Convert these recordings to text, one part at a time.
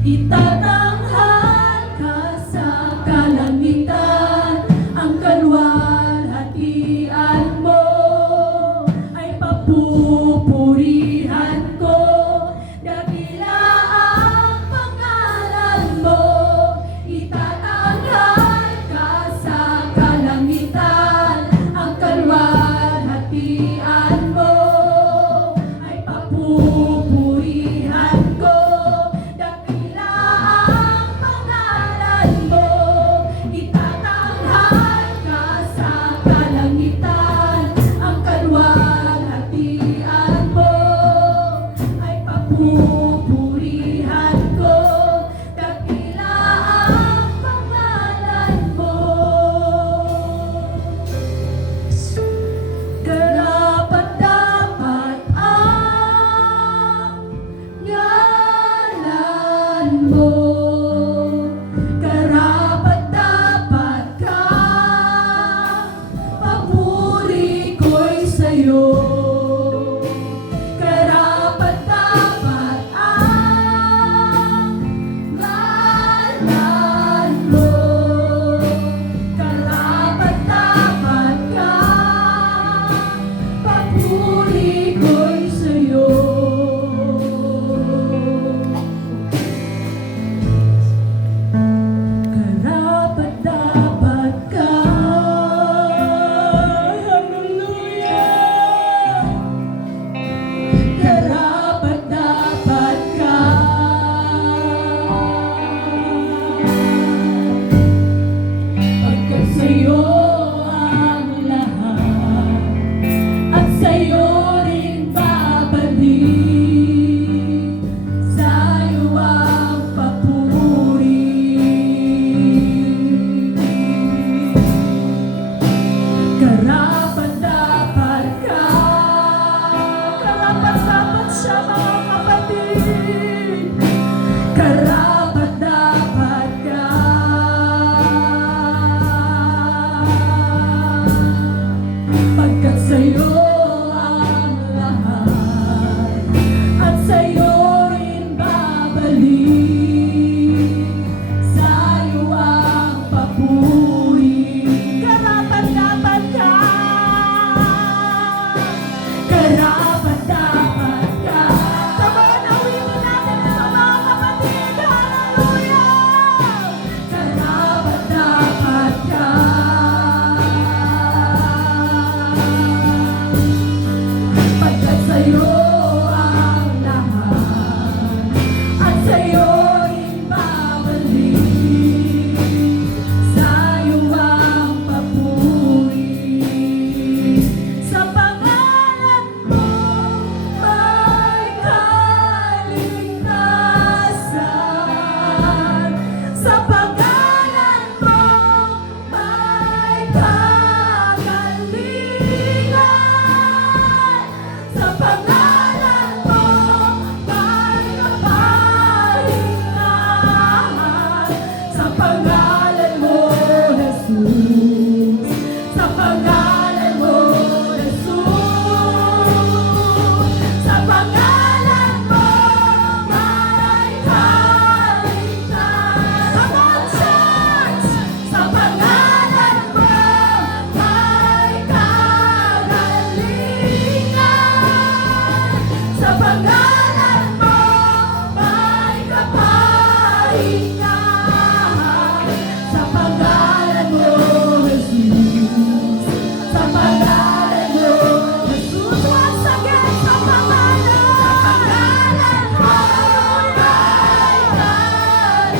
Itatanghal ka sa kalangitan, ang kalwalhatian mo ay papupurihan ko. Dakila ang pangalan mo, itatanghal ka sa kalangitan, ang kalwalhatian mo ay papupurihan ko. Pupurihan ko, dakila ang pangalan mo. Karapat-dapat ang ngalan mo. Karapat-dapat ka, papuri ko'y sa'yo. Karapat-dapat ka, karapat-dapat siya mga kapatid. Karapat-dapat ka, pagkat sa'yo ang lahat at sa'yo rin babalik. Sa'yo ang papuri. Karapat-dapat ka, karapat-dapat ka. Sabay na awitin natin ito mga kapatid. Hallelujah! Karapat-dapat ka, pagkat sa'yo ang lahat at sa'yo rin babalik. Sa'yo ang papuri. Sa pangalan mo may kaligtasan. Sa pangalan mo may kagalingan. Sa pangalan mo may kapahingahan. Sa pangalan mo, Jesus. Sa pangalan mo, Jesus. Sa pangalan mo may kaligtasan. Come on, church! Sa pangalan mo may kagalingan. Sa pangalan mo may kapahingahan. Sa pangalan mo, Jesus. Sa pangalan mo, Jesus. Once again, sa pangalan mo may kaligtasan.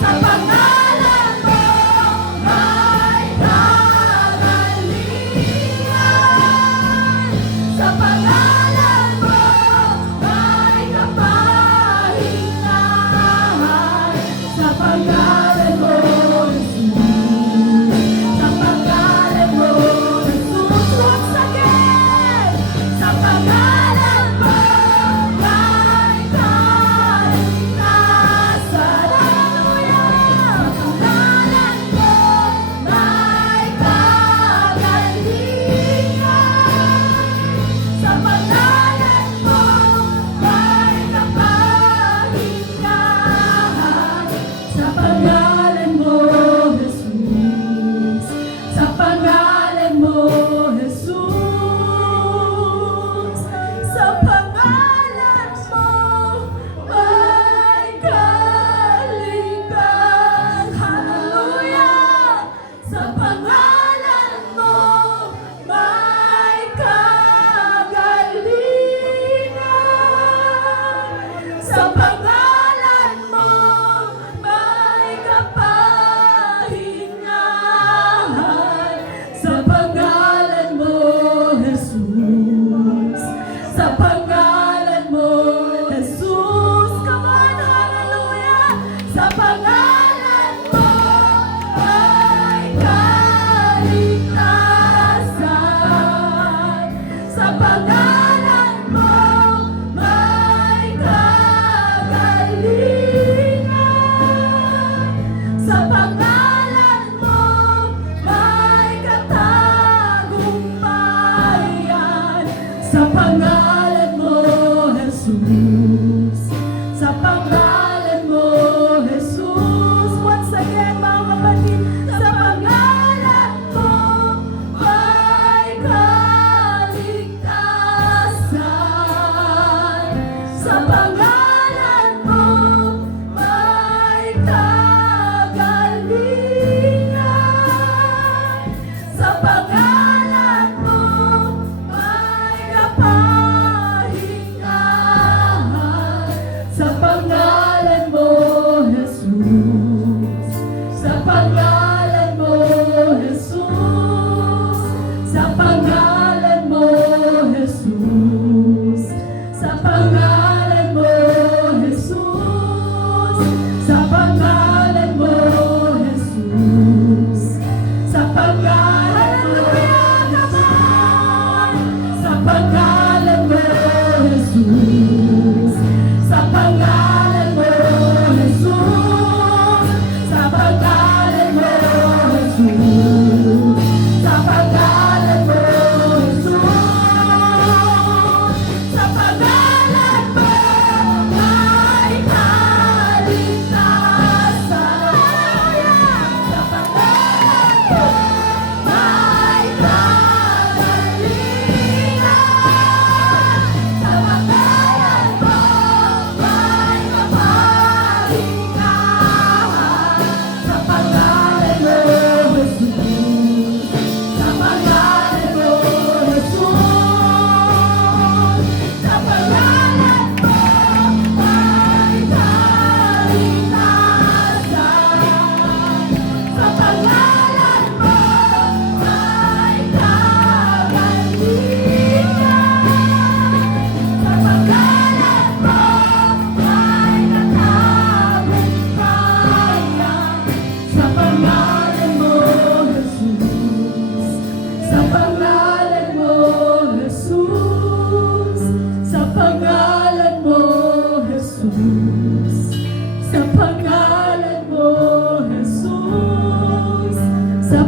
Sa pangalan mo may kagalingan. Sa pangalan mo may kapahingahan. Sa pangalan mo may kapahingahan. Sa pangalan mo, Jesus. Sa pangalan mo, Jesus. Come on, hallelujah. Sa pangalan mo may kaligtasan. Sa pangalan mo may kagalingan. Sa pangalan mo may katagumpayan. Sa pangalan mo, Jesus. Sa pangalan mo, Jesus. Once again, mga kapatid, sa pangalan mo may kaligtasan. Sa pangalan mo may kagalingan. Sa pangalan mo may kapahingahan. Sa pangalan mo, Jesus. Sa pangalan mo, Jesus. Sa pangalan mo, Jesus. Sa pangalan mo, Jesus. Sa pangalan mo, Jesus. Sa pangalan mo, sa pangalan mo, Jesus. Sa pangalan mo, Jesus. Sa pangalan mo, Jesus. Sa pangalan mo, Jesus. Sa pangalan mo may kaligtasan. Sa pangalan mo may kagalingan. Sa pangalan mo may kapahingahan. Sa pangalan mo, Jesus. Sa pangalan mo, Jesus. Sa pangalan mo may kaligtasan. Sa pangalan mo may kagalingan. Sa pangalan mo may katagumpayan. Sa pangalan mo, Jesus. Sa pangalan mo, Jesus. Sa pangalan mo, Jesus. Sa pangalan mo, Jesus. Sa